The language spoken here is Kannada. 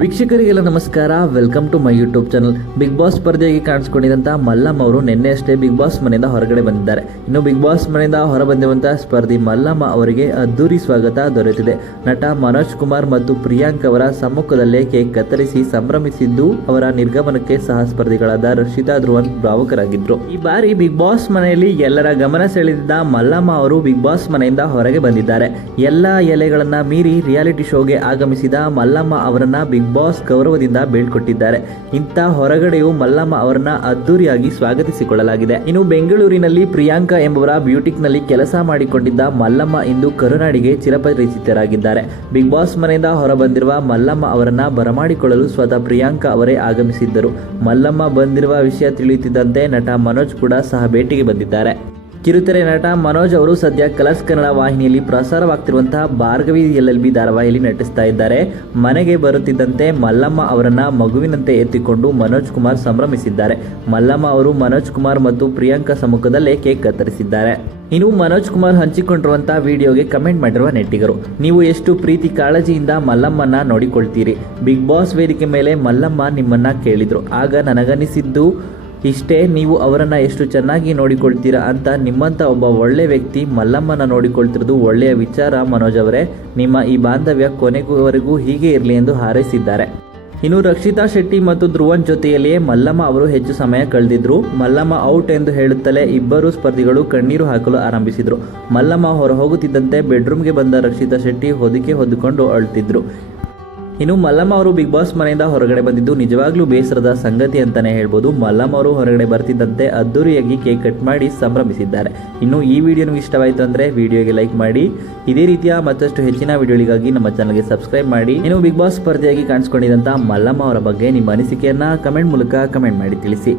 ವೀಕ್ಷಕರಿಗೆಲ್ಲ ನಮಸ್ಕಾರ. Welcome to my YouTube channel Big Boss ಸ್ಪರ್ಧೆಯಾಗಿ ಕಾಣಿಸ್ಕೊಂಡಿದ್ದಂಥ ಮಲ್ಲಮ್ಮ ಅವರು ನಿನ್ನೆ ಅಷ್ಟೇ ಬಿಗ್ ಬಾಸ್ ಮನೆಯಿಂದ ಹೊರಗಡೆ ಬಂದಿದ್ದಾರೆ. ಇನ್ನು ಬಿಗ್ ಬಾಸ್ ಮನೆಯಿಂದ ಹೊರಬಂದಿರುವಂತಹ ಸ್ಪರ್ಧಿ ಮಲ್ಲಮ್ಮ ಅವರಿಗೆ ಅದ್ದೂರಿ ಸ್ವಾಗತ ದೊರೆತಿದೆ. ನಟ ಮನೋಜ್ ಕುಮಾರ್ ಮತ್ತು ಪ್ರಿಯಾಂಕ್ ಅವರ ಸಮ್ಮುಖದಲ್ಲೇ ಕೇಕ್ ಕತ್ತರಿಸಿ ಸಂಭ್ರಮಿಸಿದ್ದು ಅವರ ನಿರ್ಗಮನಕ್ಕೆ ಸಹ ಸ್ಪರ್ಧಿಗಳಾದ ರಕ್ಷಿತಾ ಧ್ರುವನ್ ಭಾವುಕರಾಗಿದ್ರು. ಈ ಬಾರಿ ಬಿಗ್ ಬಾಸ್ ಮನೆಯಲ್ಲಿ ಎಲ್ಲರ ಗಮನ ಸೆಳೆದಿದ್ದ ಮಲ್ಲಮ್ಮ ಅವರು ಬಿಗ್ ಬಾಸ್ ಮನೆಯಿಂದ ಹೊರಗೆ ಬಂದಿದ್ದಾರೆ. ಎಲ್ಲ ಎಲೆಗಳನ್ನ ಮೀರಿ ರಿಯಾಲಿಟಿ ಶೋಗೆ ಆಗಮಿಸಿದ ಮಲ್ಲಮ್ಮ ಅವರನ್ನ ಬಿಗ್ ಬಾಸ್ ಗೌರವದಿಂದ ಬೀಳ್ಕೊಟ್ಟಿದ್ದಾರೆ. ಇಂಥ ಹೊರಗಡೆಯೂ ಮಲ್ಲಮ್ಮ ಅವರನ್ನ ಅದ್ದೂರಿಯಾಗಿ ಸ್ವಾಗತಿಸಿಕೊಳ್ಳಲಾಗಿದೆ. ಇನ್ನು ಬೆಂಗಳೂರಿನಲ್ಲಿ ಪ್ರಿಯಾಂಕಾ ಎಂಬುವರ ಬ್ಯೂಟಿಕ್ನಲ್ಲಿ ಕೆಲಸ ಮಾಡಿಕೊಂಡಿದ್ದ ಮಲ್ಲಮ್ಮ ಇಂದು ಕರುನಾಡಿಗೆ ಚಿರಪರಿಚಿತರಾಗಿದ್ದಾರೆ. ಬಿಗ್ ಬಾಸ್ ಮನೆಯಿಂದ ಹೊರಬಂದಿರುವ ಮಲ್ಲಮ್ಮ ಅವರನ್ನ ಬರಮಾಡಿಕೊಳ್ಳಲು ಸ್ವತಃ ಪ್ರಿಯಾಂಕಾ ಅವರೇ ಆಗಮಿಸಿದ್ದರು. ಮಲ್ಲಮ್ಮ ಬಂದಿರುವ ವಿಷಯ ತಿಳಿಯುತ್ತಿದ್ದಂತೆ ನಟ ಮನೋಜ್ ಕೂಡ ಸಹ ಭೇಟಿಗೆ ಬಂದಿದ್ದಾರೆ. ಕಿರುತೆರೆ ನಟ ಮನೋಜ್ ಅವರು ಸದ್ಯ ಕಲರ್ಸ್ ಕನ್ನಡ ವಾಹಿನಿಯಲ್ಲಿ ಪ್ರಸಾರವಾಗ್ತಿರುವಂತಹ ಭಾರ್ಗವಿ ಎಲ್ ಎಲ್ ಬಿ ಧಾರಾವಾಹಿಯಲ್ಲಿ ನಟಿಸ್ತಾ ಇದ್ದಾರೆ. ಮನೆಗೆ ಬರುತ್ತಿದ್ದಂತೆ ಮಲ್ಲಮ್ಮ ಅವರನ್ನ ಮಗುವಿನಂತೆ ಎತ್ತಿಕೊಂಡು ಮನೋಜ್ ಕುಮಾರ್ ಸಂಭ್ರಮಿಸಿದ್ದಾರೆ. ಮಲ್ಲಮ್ಮ ಅವರು ಮನೋಜ್ ಕುಮಾರ್ ಮತ್ತು ಪ್ರಿಯಾಂಕಾ ಸಮ್ಮುಖದಲ್ಲೇ ಕೇಕ್ ಕತ್ತರಿಸಿದ್ದಾರೆ. ಇನ್ನು ಮನೋಜ್ ಕುಮಾರ್ ಹಂಚಿಕೊಂಡಿರುವಂತಹ ವಿಡಿಯೋಗೆ ಕಮೆಂಟ್ ಮಾಡಿರುವ ನೆಟ್ಟಿಗರು, ನೀವು ಎಷ್ಟು ಪ್ರೀತಿ ಕಾಳಜಿಯಿಂದ ಮಲ್ಲಮ್ಮನ ನೋಡಿಕೊಳ್ತೀರಿ? ಬಿಗ್ ಬಾಸ್ ವೇದಿಕೆ ಮೇಲೆ ಮಲ್ಲಮ್ಮ ನಿಮ್ಮನ್ನ ಕೇಳಿದ್ರು. ಆಗ ನನಗನಿಸಿದ್ದು ಇಷ್ಟೇ ನೀವು ಅವರನ್ನು ಎಷ್ಟು ಚೆನ್ನಾಗಿ ನೋಡಿಕೊಳ್ತೀರಾ ಅಂತ ನಿಮ್ಮಂಥ ಒಬ್ಬ ಒಳ್ಳೆ ವ್ಯಕ್ತಿ ಮಲ್ಲಮ್ಮನ ನೋಡಿಕೊಳ್ತಿರೋದು ಒಳ್ಳೆಯ ವಿಚಾರ, ಮನೋಜ್ ಅವರೇ. ನಿಮ್ಮ ಈ ಬಾಂಧವ್ಯ ಕೊನೆಗೂವರೆಗೂ ಹೀಗೆ ಇರಲಿ ಎಂದು ಹಾರೈಸಿದ್ದಾರೆ. ಇನ್ನು ರಕ್ಷಿತಾ ಶೆಟ್ಟಿ ಮತ್ತು ಧ್ರುವನ್ ಜೊತೆಯಲ್ಲಿಯೇ ಮಲ್ಲಮ್ಮ ಅವರು ಹೆಚ್ಚು ಸಮಯ ಕಳೆದಿದ್ರು. ಮಲ್ಲಮ್ಮ ಔಟ್ ಎಂದು ಹೇಳುತ್ತಲೇ ಇಬ್ಬರು ಸ್ಪರ್ಧಿಗಳು ಕಣ್ಣೀರು ಹಾಕಲು ಆರಂಭಿಸಿದರು. ಮಲ್ಲಮ್ಮ ಹೊರ ಹೋಗುತ್ತಿದ್ದಂತೆ ಬೆಡ್ರೂಮ್ಗೆ ಬಂದ ರಕ್ಷಿತಾ ಶೆಟ್ಟಿ ಹೊದಿಕೆ ಹೊದ್ದುಕೊಂಡು ಅಳ್ತಿದ್ರು ಇನ್ನು ಮಲ್ಲಮ್ಮ ಅವರು ಬಿಗ್ ಬಾಸ್ ಮನೆಯಿಂದ ಹೊರಗಡೆ ಬಂದಿದ್ದು ನಿಜವಾಗ್ಲೂ ಬೇಸರದ ಸಂಗತಿ ಅಂತಾನೆ ಹೇಳ್ಬೋದು. ಮಲ್ಲಮ್ಮ ಅವರು ಹೊರಗಡೆ ಬರ್ತಿದ್ದಂತೆ ಅದ್ದೂರಿಯಾಗಿ ಕೇಕ್ ಕಟ್ ಮಾಡಿ ಸಂಭ್ರಮಿಸಿದ್ದಾರೆ. ಇನ್ನು ಈ ವಿಡಿಯೋ ನಿಮಗೆ ಇಷ್ಟವಾಯಿತು ಅಂದ್ರೆ ವಿಡಿಯೋಗೆ ಲೈಕ್ ಮಾಡಿ. ಇದೇ ರೀತಿಯ ಮತ್ತಷ್ಟು ಹೆಚ್ಚಿನ ವಿಡಿಯೋಗಳಿಗಾಗಿ ನಮ್ಮ ಚಾನಲ್ಗೆ ಸಬ್ಸ್ಕ್ರೈಬ್ ಮಾಡಿ. ಇನ್ನು ಬಿಗ್ ಬಾಸ್ ಸ್ಪರ್ಧೆಯಾಗಿ ಕಾಣಿಸ್ಕೊಂಡಿದ್ದಂಥ ಮಲ್ಲಮ್ಮ ಅವರ ಬಗ್ಗೆ ನಿಮ್ಮ ಅನಿಸಿಕೆಯನ್ನ ಕಮೆಂಟ್ ಮೂಲಕ ಕಮೆಂಟ್ ಮಾಡಿ ತಿಳಿಸಿ.